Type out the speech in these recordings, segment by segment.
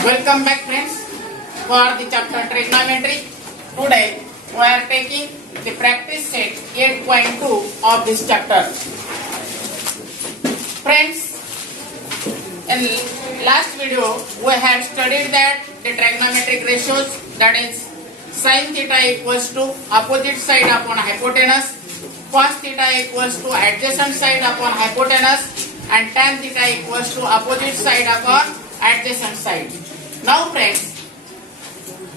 Welcome back friends for the chapter trigonometry. Today we are taking the practice set 8.2 of this chapter. Friends, in last video we had studied that the trigonometric ratios, that is sin theta equals to opposite side upon hypotenuse, cos theta equals to adjacent side upon hypotenuse, and tan theta equals to opposite side upon adjacent side. Now friends,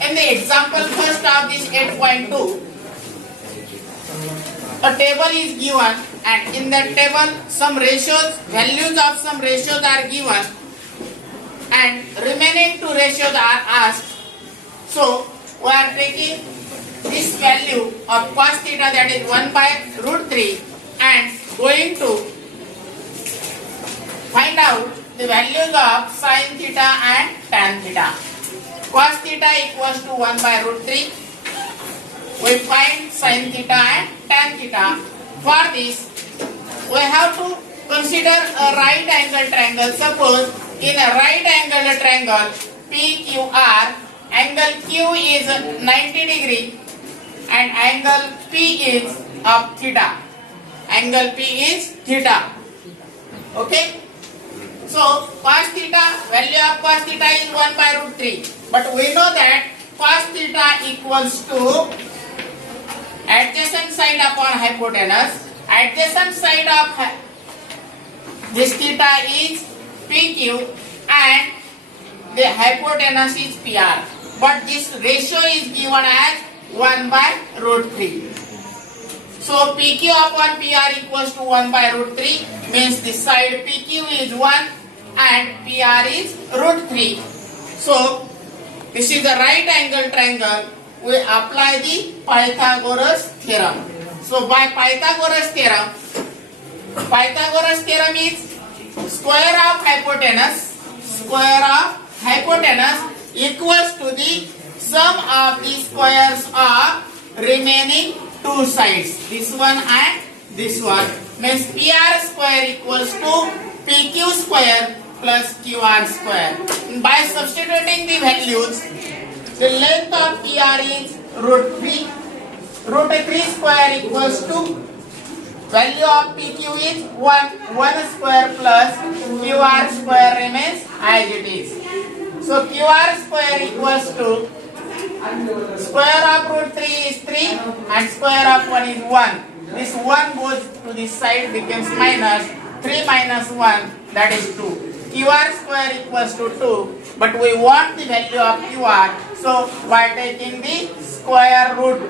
in the example first of this 8.2, a table is given and in that table some ratios, values of some ratios are given and remaining two ratios are asked. So we are taking this value of cos theta, that is 1 by root 3, and going to find out the values of sin theta and tan theta. Cos theta equals to 1 by root 3. We find sin theta and tan theta. For this, we have to consider a right angle triangle. Suppose in a right angle triangle PQR, angle Q is 90 degree and angle P is of theta. Angle P is theta. Okay? So cos theta, value of cos theta is 1 by root 3. But we know that cos theta equals to adjacent side upon hypotenuse. Adjacent side of this theta is PQ and the hypotenuse is PR. But this ratio is given as 1 by root 3. So PQ upon PR equals to 1 by root 3, means this side PQ is 1 and PR is root 3. So this is the right angle triangle. We apply the Pythagoras theorem. So by Pythagoras theorem is square of hypotenuse equals to the sum of the squares of remaining two sides, this one and this one, means PR square equals to PQ square plus QR square. By substituting the values, the length of PR is root 3. Root 3 square equals to value of PQ is 1 square plus QR square remains as it is. So QR square equals to square of root 3 is 3 and square of 1 is 1. This 1 goes to this side, becomes minus 3 minus 1, that is 2. QR square equals to 2, but we want the value of QR, so by taking the square root.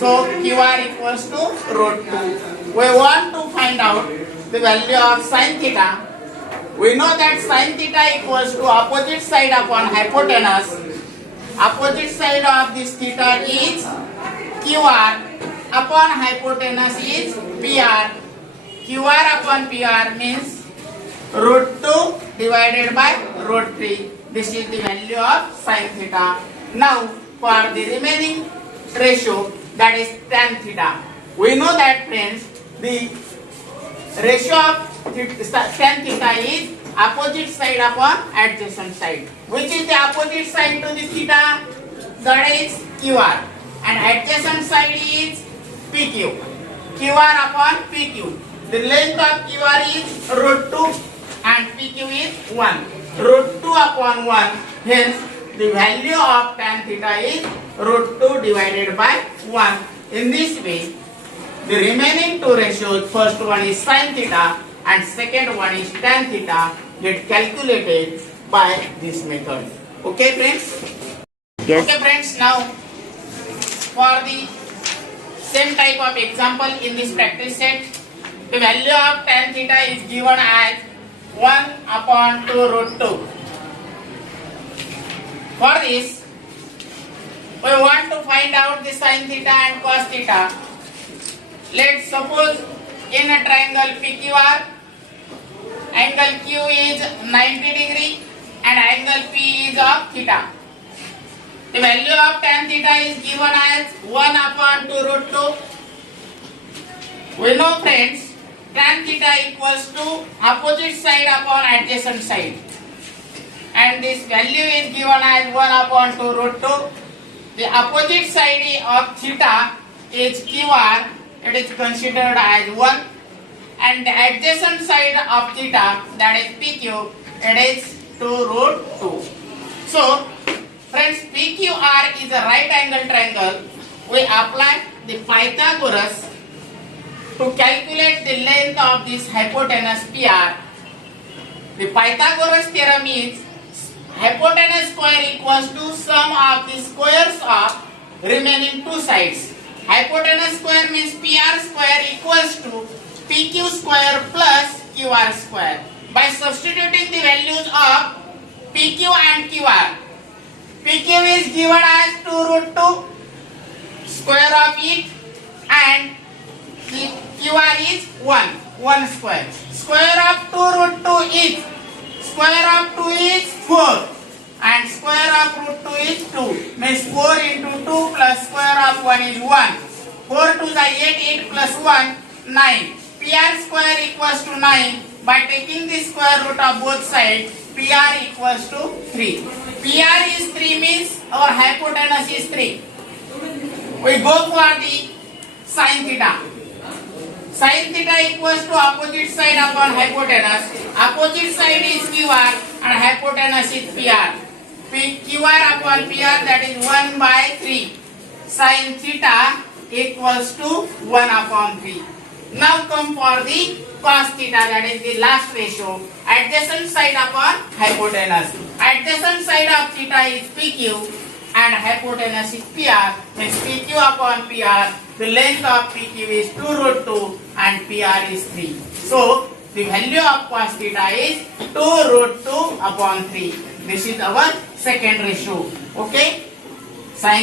So QR equals to root 2. We want to find out the value of sin theta. We know that sin theta equals to opposite side upon hypotenuse. Opposite side of this theta is QR, upon hypotenuse is PR. QR upon PR means root 2 divided by root 3. This is the value of sin theta. Now for the remaining ratio, that is tan theta. We know that friends, the ratio of tan theta is opposite side upon adjacent side. Which is the opposite side to the theta? That is QR. And adjacent side is PQ. QR upon PQ. The length of QR is root 2 and PQ is 1. Root 2 upon 1. Hence, the value of tan theta is root 2 divided by 1. In this way, the remaining two ratios, first one is sin theta and second one is tan theta, get calculated by this method. Okay friends? Yes. Okay friends, now for the same type of example in this practice set, the value of tan theta is given as 1 upon 2 root 2. For this, we want to find out the sin theta and cos theta. Let's suppose in a triangle PQR, angle Q is 90 degree and angle P is of theta. The value of tan theta is given as 1 upon 2 root 2. We know friends, tan theta equals to opposite side upon adjacent side. And this value is given as 1 upon 2 root 2. The opposite side of theta is QR. It is considered as 1. And the adjacent side of theta, that is PQ, it is 2 root 2. So, friends, PQR is a right angle triangle. We apply the Pythagoras to calculate the length of this hypotenuse PR. The Pythagoras theorem is hypotenuse square equals to sum of the squares of remaining two sides. Hypotenuse square means PR square equals to PQ square plus QR square. By substituting the values of PQ and QR, PQ is given as 2 root 2 square of it, and QR is 1 square. Square of 2 root 2 is, square of 2 is 4, and square of root 2 is 2. Means 4 into 2 plus square of 1 is 1. 4 to the 8 plus 1, 9. PR square equals to 9. By taking the square root of both sides, PR equals to 3. PR is 3 means our hypotenuse is 3. We go for the sin theta. Sin theta equals to opposite side upon hypotenuse. Opposite side is QR and hypotenuse is PR. QR upon PR, that is 1 by 3. Sin theta equals to 1 upon 3. Now come for the cos theta, that is the last ratio. Adjacent side upon hypotenuse. Adjacent side of theta is PQ and hypotenuse is PR. Means PQ upon PR, the length of PQ is 2 root 2 and PR is 3. So the value of cos theta is 2 root 2 upon 3. This is our second ratio. Okay. Sin